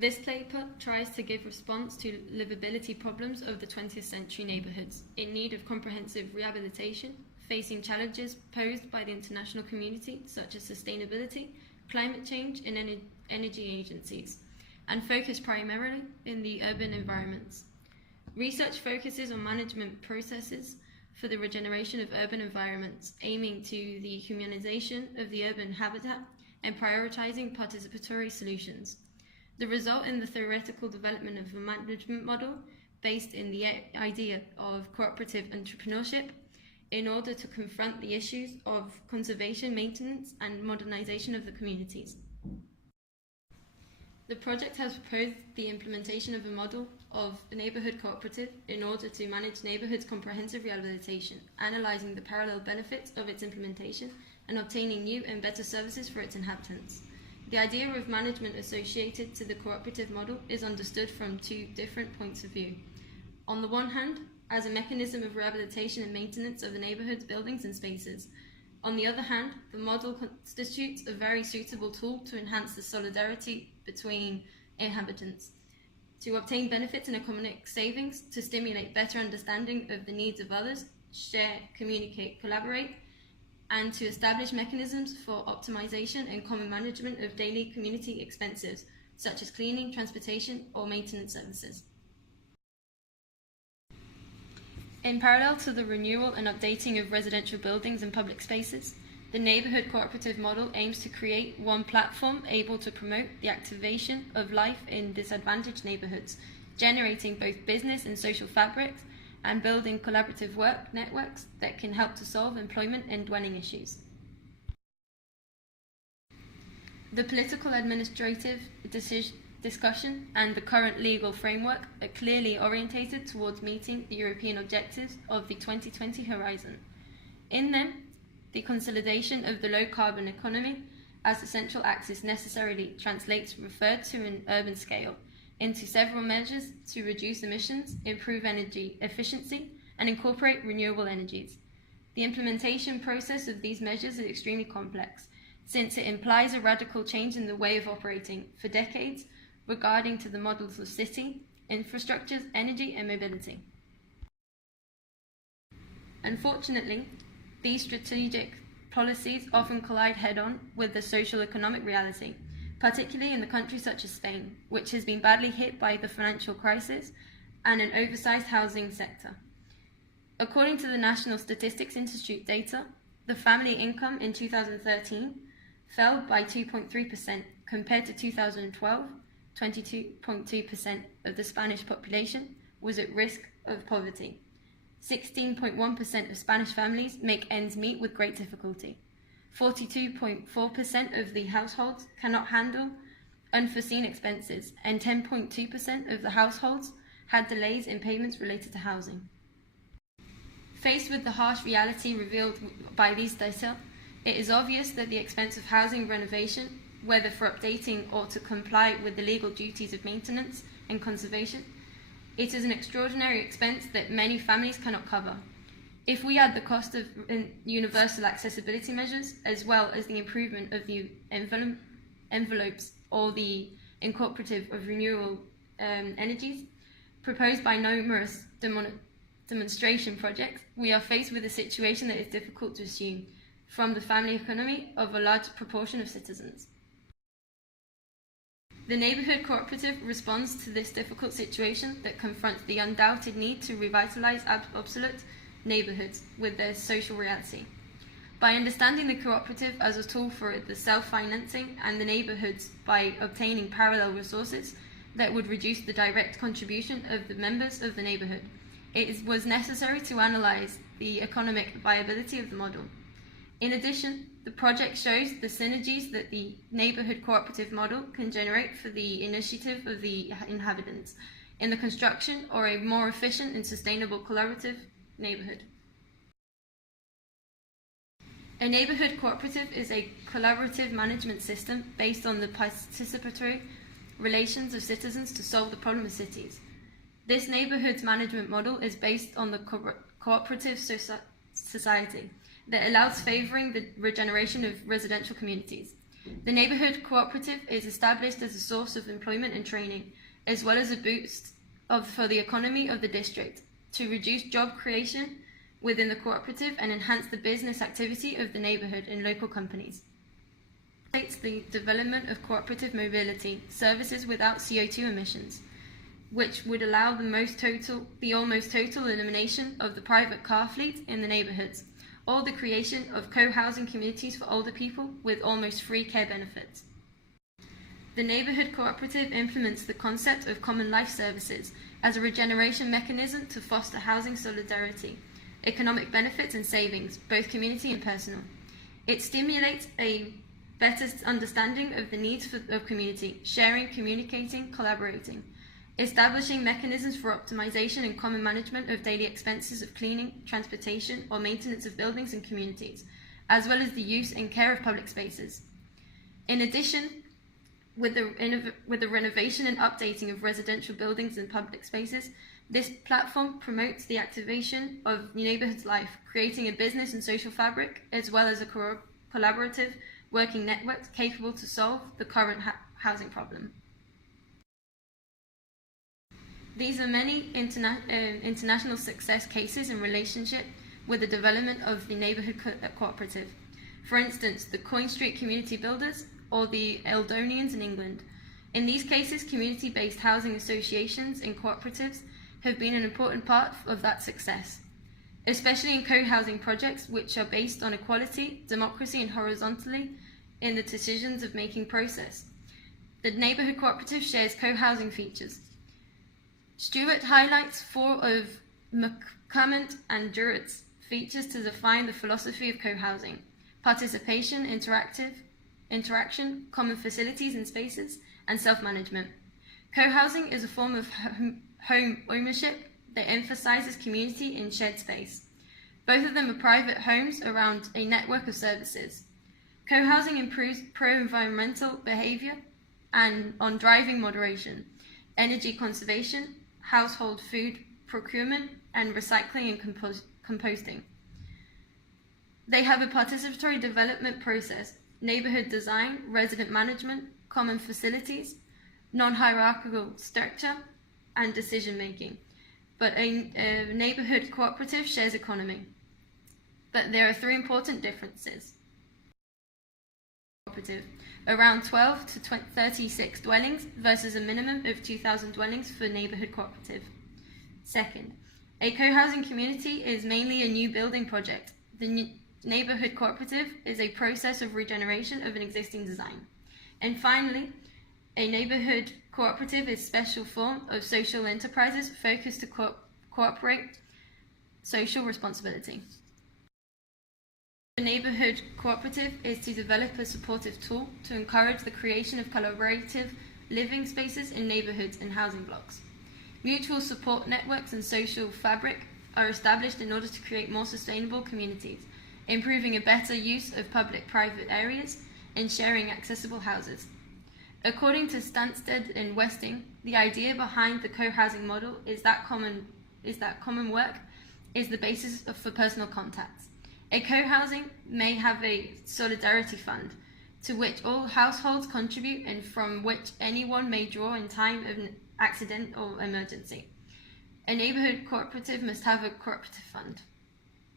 This paper tries to give response to livability problems of the 20th century neighbourhoods in need of comprehensive rehabilitation, facing challenges posed by the international community such as sustainability, climate change and energy agencies, and focus primarily in the urban environments. Research focuses on management processes for the regeneration of urban environments, aiming to the humanization of the urban habitat and prioritizing participatory solutions. The result in the theoretical development of a management model based in the idea of cooperative entrepreneurship in order to confront the issues of conservation, maintenance, and modernization of the communities. The project has proposed the implementation of a model of a neighbourhood cooperative in order to manage neighbourhoods' comprehensive rehabilitation, analysing the parallel benefits of its implementation and obtaining new and better services for its inhabitants. The idea of management associated to the cooperative model is understood from two different points of view. On the one hand, as a mechanism of rehabilitation and maintenance of the neighbourhood's buildings and spaces. On the other hand, the model constitutes a very suitable tool to enhance the solidarity between inhabitants, to obtain benefits and economic savings, to stimulate better understanding of the needs of others, share, communicate, collaborate, and to establish mechanisms for optimization and common management of daily community expenses, such as cleaning, transportation, or maintenance services. In parallel to the renewal and updating of residential buildings and public spaces, the neighbourhood cooperative model aims to create one platform able to promote the activation of life in disadvantaged neighbourhoods, generating both business and social fabrics, and building collaborative work networks that can help to solve employment and dwelling issues. The political administrative discussion and the current legal framework are clearly orientated towards meeting the European objectives of the 2020 horizon. In them, the consolidation of the low-carbon economy as the central axis necessarily translates referred to an urban scale into several measures to reduce emissions, improve energy efficiency, and incorporate renewable energies. The implementation process of these measures is extremely complex, since it implies a radical change in the way of operating for decades regarding to the models of city, infrastructures, energy, and mobility. Unfortunately, these strategic policies often collide head-on with the social-economic reality, particularly in the countries such as Spain, which has been badly hit by the financial crisis and an oversized housing sector. According to the National Statistics Institute data, the family income in 2013 fell by 2.3% compared to 2012. 22.2% of the Spanish population was at risk of poverty. 16.1% of Spanish families make ends meet with great difficulty. 42.4% of the households cannot handle unforeseen expenses, and 10.2% of the households had delays in payments related to housing. Faced with the harsh reality revealed by these data, it is obvious that the expense of housing renovation, whether for updating or to comply with the legal duties of maintenance and conservation, it is an extraordinary expense that many families cannot cover. If we add the cost of universal accessibility measures, as well as the improvement of the envelopes or the incorporative of renewable energies proposed by numerous demonstration projects, we are faced with a situation that is difficult to assume from the family economy of a large proportion of citizens. The neighbourhood cooperative responds to this difficult situation that confronts the undoubted need to revitalise obsolete neighbourhoods with their social reality. By understanding the cooperative as a tool for the self-financing and the neighbourhoods by obtaining parallel resources that would reduce the direct contribution of the members of the neighbourhood, it was necessary to analyse the economic viability of the model. In addition, the project shows the synergies that the neighbourhood cooperative model can generate for the initiative of the inhabitants in the construction or a more efficient and sustainable collaborative neighbourhood. A neighbourhood cooperative is a collaborative management system based on the participatory relations of citizens to solve the problem of cities. This neighbourhood management model is based on the cooperative society that allows favouring the regeneration of residential communities. The neighborhood cooperative is established as a source of employment and training, as well as a boost for the economy of the district, to reduce job creation within the cooperative and enhance the business activity of the neighborhood and local companies. It facilitates the development of cooperative mobility services without CO2 emissions, which would allow the almost total elimination of the private car fleet in the neighborhoods, or the creation of co-housing communities for older people with almost free care benefits. The neighborhood cooperative implements the concept of common life services as a regeneration mechanism to foster housing solidarity, economic benefits and savings, both community and personal. It stimulates a better understanding of the needs of community, sharing, communicating, collaborating, establishing mechanisms for optimization and common management of daily expenses of cleaning, transportation, or maintenance of buildings and communities, as well as the use and care of public spaces. In addition, with the renovation and updating of residential buildings and public spaces, this platform promotes the activation of neighborhood life, creating a business and social fabric, as well as a collaborative working network capable to solve the current housing problem. These are many international success cases in relationship with the development of the neighborhood cooperative. For instance, the Coin Street Community Builders or the Eldonians in England. In these cases, community-based housing associations and cooperatives have been an important part of that success, especially in co-housing projects which are based on equality, democracy, and horizontally in the decisions of making process. The neighborhood cooperative shares co-housing features. Stewart highlights 4 of McClement and Durrett's features to define the philosophy of co-housing: participation, interaction, common facilities and spaces, and self-management. Co-housing is a form of home ownership that emphasizes community in shared space. Both of them are private homes around a network of services. Co-housing improves pro-environmental behavior and on driving moderation, energy conservation, household food procurement, and recycling and composting. They have a participatory development process, neighborhood design, resident management, common facilities, non-hierarchical structure, and decision-making. But a neighborhood cooperative shares economy. But there are 3 important differences. Cooperative, around 12 to 36 dwellings versus a minimum of 2,000 dwellings for neighborhood cooperative. Second, a co-housing community is mainly a new building project. The neighborhood cooperative is a process of regeneration of an existing design. And finally, a neighborhood cooperative is a special form of social enterprises focused to cooperate social responsibility. The neighborhood cooperative is to develop a supportive tool to encourage the creation of collaborative living spaces in neighborhoods and housing blocks. Mutual support networks and social fabric are established in order to create more sustainable communities, improving a better use of public-private areas, and sharing accessible houses. According to Stansted and Westing, the idea behind the co-housing model is that common work is the basis for personal contacts. A co-housing may have a solidarity fund to which all households contribute and from which anyone may draw in time of an accident or emergency. A neighborhood cooperative must have a cooperative fund.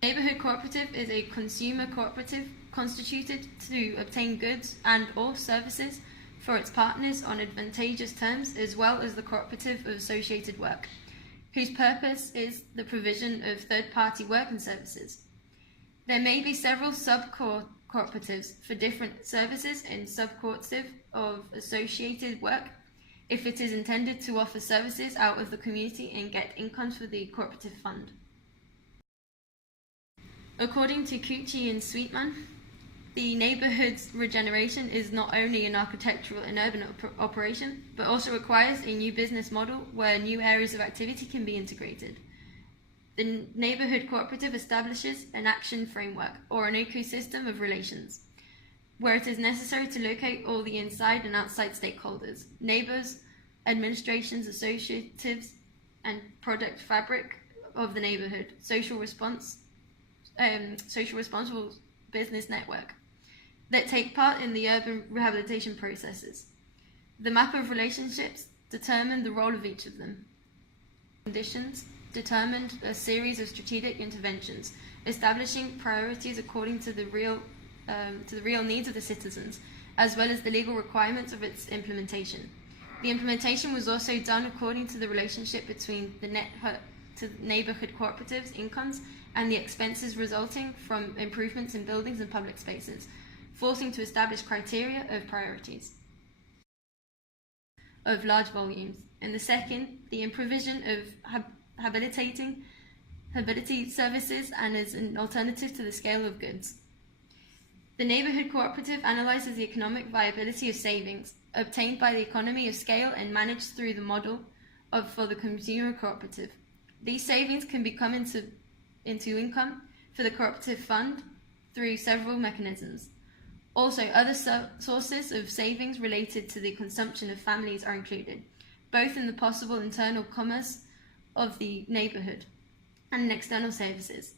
A neighborhood cooperative is a consumer cooperative constituted to obtain goods and/or services for its partners on advantageous terms, as well as the cooperative of associated work, whose purpose is the provision of third-party work and services. There may be several sub-cooperatives for different services and sub-cooperative of associated work if it is intended to offer services out of the community and get incomes for the cooperative fund. According to Cucci and Sweetman, the neighborhood's regeneration is not only an architectural and urban operation, but also requires a new business model where new areas of activity can be integrated. The neighborhood cooperative establishes an action framework or an ecosystem of relations, where it is necessary to locate all the inside and outside stakeholders, neighbors, administrations, associatives, and product fabric of the neighborhood, social responsible business network. that take part in the urban rehabilitation processes. The map of relationships determined the role of each of them. Conditions determined a series of strategic interventions, establishing priorities according to the real needs of the citizens, as well as the legal requirements of its implementation. The implementation was also done according to the relationship between the neighbourhood cooperatives' incomes and the expenses resulting from improvements in buildings and public spaces, forcing to establish criteria of priorities of large volumes. And the second, the provision of habitability services and as an alternative to the scale of goods. The neighbourhood cooperative analyses the economic viability of savings obtained by the economy of scale and managed through the model for the consumer cooperative. These savings can become into income for the cooperative fund through several mechanisms. Also, other sources of savings related to the consumption of families are included, both in the possible internal commerce of the neighbourhood and in external services.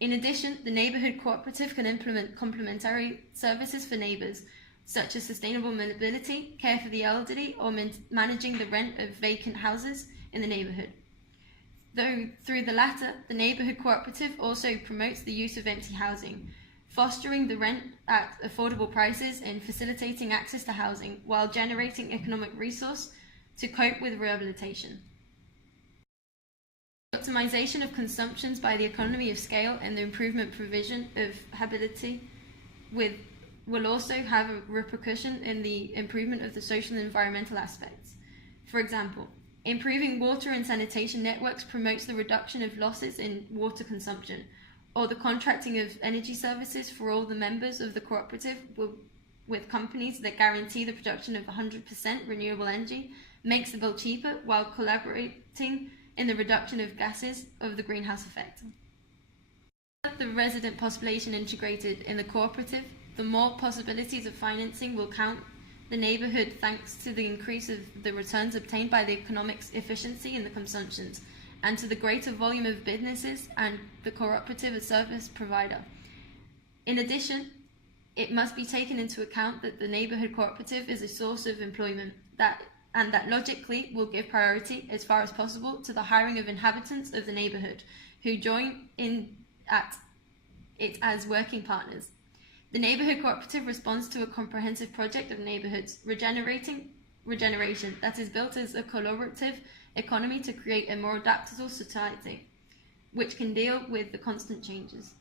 In addition, the neighbourhood cooperative can implement complementary services for neighbours, such as sustainable mobility, care for the elderly, or managing the rent of vacant houses in the neighbourhood. Though through the latter, the neighbourhood cooperative also promotes the use of empty housing, fostering the rent at affordable prices and facilitating access to housing while generating economic resource to cope with rehabilitation. Optimization of consumptions by the economy of scale and the improvement provision of habitability will also have a repercussion in the improvement of the social and environmental aspects. For example, improving water and sanitation networks promotes the reduction of losses in water consumption, or the contracting of energy services for all the members of the cooperative with companies that guarantee the production of 100% renewable energy makes the bill cheaper while collaborating in the reduction of gases of the greenhouse effect. The resident population integrated in the cooperative, the more possibilities of financing will count the neighbourhood thanks to the increase of the returns obtained by the economic efficiency in the consumptions, and to the greater volume of businesses and the cooperative as service provider. In addition, it must be taken into account that the neighbourhood cooperative is a source of employment and that logically will give priority as far as possible to the hiring of inhabitants of the neighbourhood who join in at it as working partners. The neighbourhood cooperative responds to a comprehensive project of neighbourhoods regeneration that is built as a collaborative economy to create a more adaptable society, which can deal with the constant changes.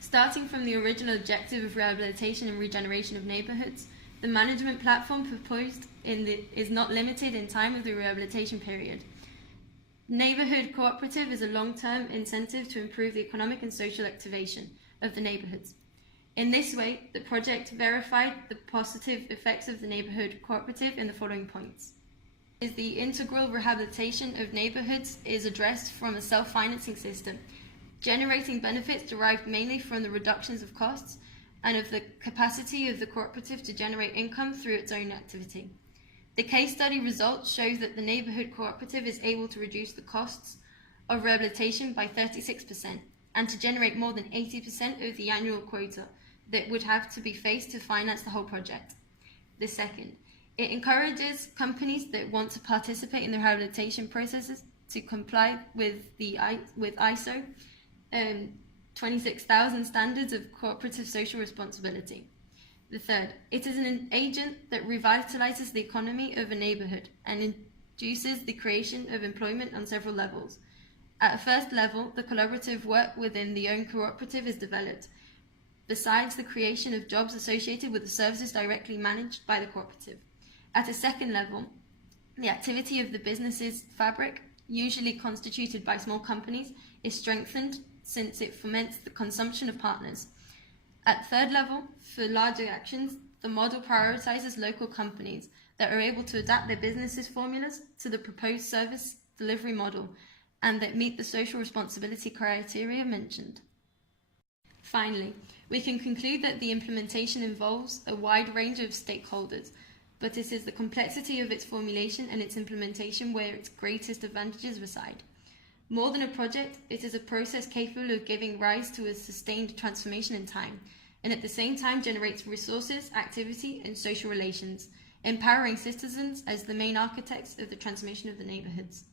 Starting from the original objective of rehabilitation and regeneration of neighbourhoods, the management platform proposed is not limited in time of the rehabilitation period. Neighbourhood cooperative is a long-term incentive to improve the economic and social activation of the neighbourhoods. In this way, the project verified the positive effects of the neighbourhood cooperative in the following points. The integral rehabilitation of neighbourhoods is addressed from a self-financing system, generating benefits derived mainly from the reductions of costs and of the capacity of the cooperative to generate income through its own activity. The case study results show that the neighbourhood cooperative is able to reduce the costs of rehabilitation by 36% and to generate more than 80% of the annual quota that would have to be faced to finance the whole project. The second, it encourages companies that want to participate in the rehabilitation processes to comply with ISO 26,000 standards of cooperative social responsibility. The third, it is an agent that revitalizes the economy of a neighbourhood and induces the creation of employment on several levels. At a first level, the collaborative work within the own cooperative is developed, besides the creation of jobs associated with the services directly managed by the cooperative. At a second level, the activity of the business's fabric, usually constituted by small companies, is strengthened since it foments the consumption of partners. At third level, for larger actions, the model prioritizes local companies that are able to adapt their business's formulas to the proposed service delivery model and that meet the social responsibility criteria mentioned. Finally, we can conclude that the implementation involves a wide range of stakeholders, but it is the complexity of its formulation and its implementation where its greatest advantages reside. More than a project, it is a process capable of giving rise to a sustained transformation in time, and at the same time generates resources, activity, and social relations, empowering citizens as the main architects of the transformation of the neighborhoods.